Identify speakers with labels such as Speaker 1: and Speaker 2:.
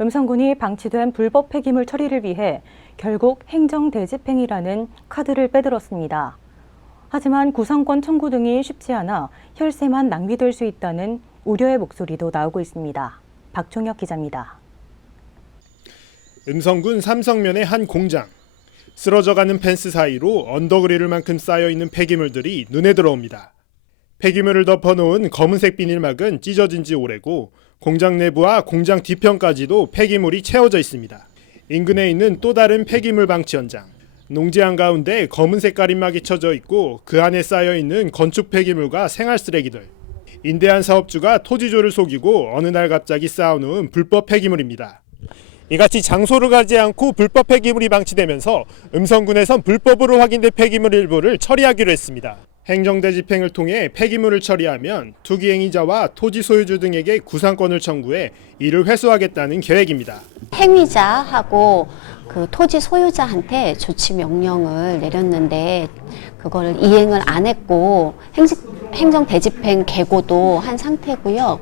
Speaker 1: 음성군이 방치된 불법 폐기물 처리를 위해 결국 행정대집행이라는 카드를 빼들었습니다. 하지만 구상권 청구 등이 쉽지 않아 혈세만 낭비될 수 있다는 우려의 목소리도 나오고 있습니다. 박종혁 기자입니다.
Speaker 2: 음성군 삼성면의 한 공장. 쓰러져가는 펜스 사이로 언더그릴만큼 쌓여있는 폐기물들이 눈에 들어옵니다. 폐기물을 덮어놓은 검은색 비닐막은 찢어진 지 오래고 공장 내부와 공장 뒤편까지도 폐기물이 채워져 있습니다. 인근에 있는 또 다른 폐기물 방치 현장. 농지 한가운데 검은색 가림막이 쳐져 있고 그 안에 쌓여 있는 건축 폐기물과 생활 쓰레기들. 인대한 사업주가 토지조를 속이고 어느 날 갑자기 쌓아놓은 불법 폐기물입니다. 이같이 장소를 가지 않고 불법 폐기물이 방치되면서 음성군에선 불법으로 확인된 폐기물 일부를 처리하기로 했습니다. 행정대 집행을 통해 폐기물을 처리하면 투기행위자와 토지 소유주 등에게 구상권을 청구해 이를 회수하겠다는 계획입니다.
Speaker 3: 행위자하고 그 토지 소유자한테 조치 명령을 내렸는데 그거를 이행을 안 했고 행정, 대집행 계고도 한 상태고요.